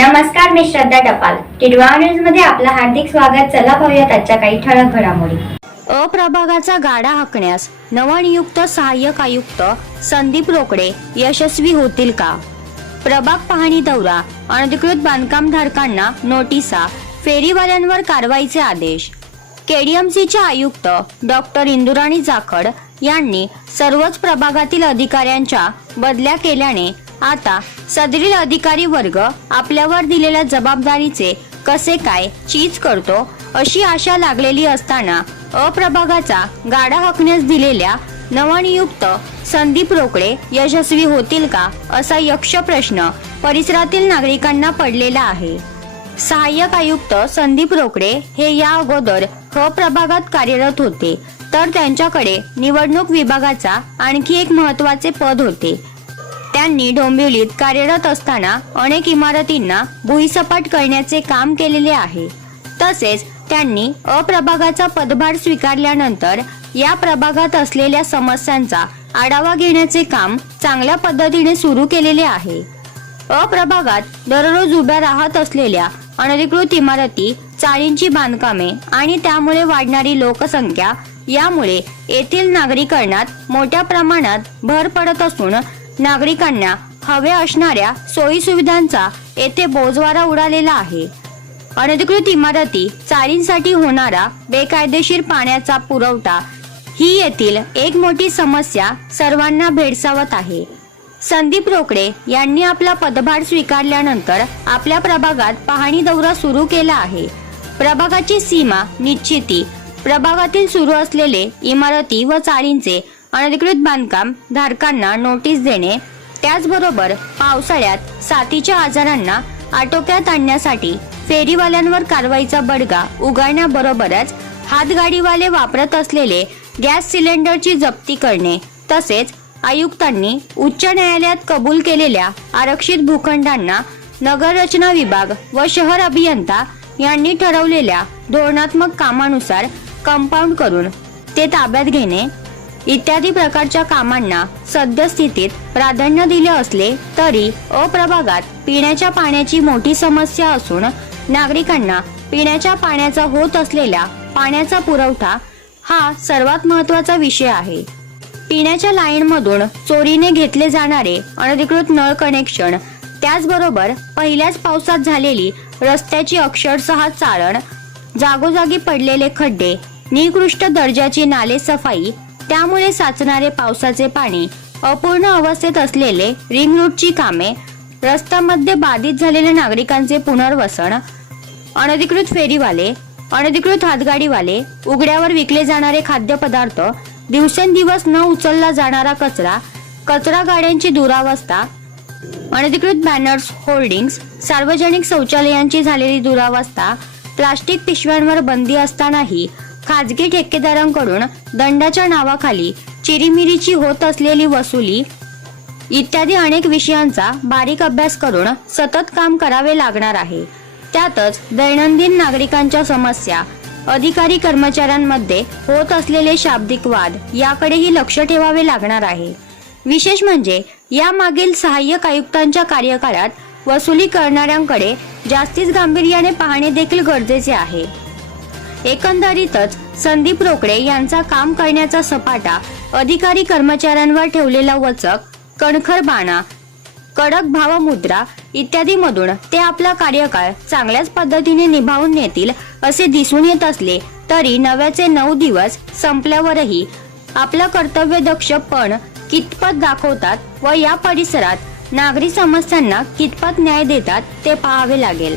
नमस्कार मी श्रद्धा टपाल. टिडवा न्यूजमध्ये आपलं हार्दिक स्वागत. चला पाहूयात आजच्या काही ठळक घडामोडी. अप्रभागाचा गाडा हाकण्यास नवनियुक्त सहाय्यक आयुक्त संदीप रोकडे यशस्वी होतील का? प्रभाग पाहणी दौरा अनधिकृत बांधकामधारकांना नोटिसा फेरीवाल्यांवर कारवाईचे आदेश. केडीएमसीचे आयुक्त डॉक्टर इंदुराणी जाखड यांनी सर्वच प्रभागातील अधिकाऱ्यांच्या बदल्या केल्याने आता सदरील अधिकारी वर्ग आपल्यावर दिलेल्या जबाबदारीचे कसे काय चीज करतो अशी आशा लागलेली असताना अप्रभागाचा गाडा हकण्यास दिलेल्या नवनियुक्त संदीप रोकडे यशस्वी होतील का असा यक्ष प्रश्न परिसरातील नागरिकांना पडलेला आहे. सहाय्यक आयुक्त संदीप रोकडे हे या अगोदर ह प्रभागात कार्यरत होते. तर त्यांच्याकडे निवडणूक विभागाचा आणखी एक महत्त्वाचे पद होते. त्यांनी डोंबिवलीत कार्यरत असताना अनेक इमारतींना भुईसपाट करण्याचे काम केलेले आहे. तसेच त्यांनी अप्रभागाचा पदभार स्वीकारल्यानंतर या प्रभागात असलेल्या समस्यांचा आढावा घेण्याचे काम चांगल्या पद्धतीने सुरू केलेले आहे. अप्रभागात दररोज उभ्या राहत असलेल्या अनधिकृत इमारती चाळींची बांधकामे आणि त्यामुळे वाढणारी लोकसंख्या यामुळे येथील नागरीकरणात मोठ्या प्रमाणात भर पडत असून नागरिकांना हव्या असणाऱ्या सोयी सुविधांचा येथे बोजवारा उडालेला आहे. अनधिकृत इमारती चारींसाठी होणारा बेकायदेशीर पाण्याचा पुरवठा ही येथील एक मोठी समस्या सर्वांना भेडसावत आहे. संदीप रोकडे यांनी आपला पदभार स्वीकारल्यानंतर आपल्या प्रभागात पाहणी दौरा सुरू केला आहे. प्रभागाची सीमा निश्चिती प्रभागातील सुरू असलेले इमारती व चाळींचे अनधिकृत बांधकाम धारकांना नोटीस देणे त्याचबरोबर पावसाळ्यात साथीच्या आजारांना आटोक्यात आणण्यासाठी फेरीवाल्यांवर कारवाईचा बडगा उगाळण्याबरोबरच हातगाडीवाले वापरत असलेले गॅस सिलेंडरची जप्ती करणे तसेच आयुक्तांनी उच्च न्यायालयात कबूल केलेल्या आरक्षित भूखंडांना नगररचना विभाग व शहर अभियंता यांनी ठरवलेल्या धोरणात्मक कामानुसार कंपाऊंड करून ते ताब्यात घेणे इत्यादी प्रकारच्या कामांना सद्यस्थितीत प्राधान्य दिले असले तरी अप्रभागात पिण्याच्या पाण्याची मोठी समस्या असून नागरिकांना पिण्याच्या पाण्याचा होत असलेल्या पाण्याचा पुरवठा हा सर्वात महत्त्वाचा विषय आहे. पिण्याच्या लाईनमधून चोरीने घेतले जाणारे अनधिकृत नळ कनेक्शन त्याचबरोबर पहिल्याच पावसात झालेली रस्त्याची अक्षरशः चारण जागोजागी पडलेले खड्डे निकृष्ट दर्जाची नाले सफाई त्यामुळे साचणारे पावसाचे पाणी अपूर्ण अवस्थेत असलेले रिंग रूटची कामे रस्त्यामध्ये बाधित झालेल्या नागरिकांचे पुनर्वसन अनधिकृत फेरीवाले अनधिकृत हातगाडीवाले उघड्यावर विकले जाणारे खाद्यपदार्थ दिवसेंदिवस न उचलला जाणारा कचरा कचरा गाड्यांची दुरावस्था अनधिकृत बॅनर्स होर्डिंग्स सार्वजनिक शौचालयांची झालेली दुरावस्था प्लास्टिक पिशव्यांवर बंदी असतानाही खाजगी ठेकेदारांकडून दंडाच्या नावाखाली चिरीमिरीची होत असलेली वसुली इत्यादी अनेक विषयांचा बारीक अभ्यास करून सतत काम करावे लागणार आहे. त्यातच दैनंदिन नागरिकांच्या समस्या अधिकारी कर्मचाऱ्यांमध्ये होत असलेले शाब्दिक वाद याकडेही लक्ष ठेवावे लागणार आहे. विशेष म्हणजे यामागील सहाय्यक आयुक्तांच्या कार्यकाळात वसुली करणाऱ्यांकडे जास्तीच गांभीर्याने पाहणे देखील गरजेचे आहे. एकंदरीतच संदीप रोकडे यांचा काम करण्याचा सपाटा अधिकारी कर्मचाऱ्यांवर ठेवलेला वचक कणखर बाणा कडक भावमुद्रा इत्यादी मधून ते आपला कार्यकाळ चांगल्याच पद्धतीने निभावून नेतील असे दिसून येत असले तरी नव्याचे नऊ दिवस संपल्यावरही आपलं कर्तव्यदक्ष पण कितपत दाखवतात व या परिसरात नागरी समस्यांना कितपत न्याय देतात ते पाहावे लागेल.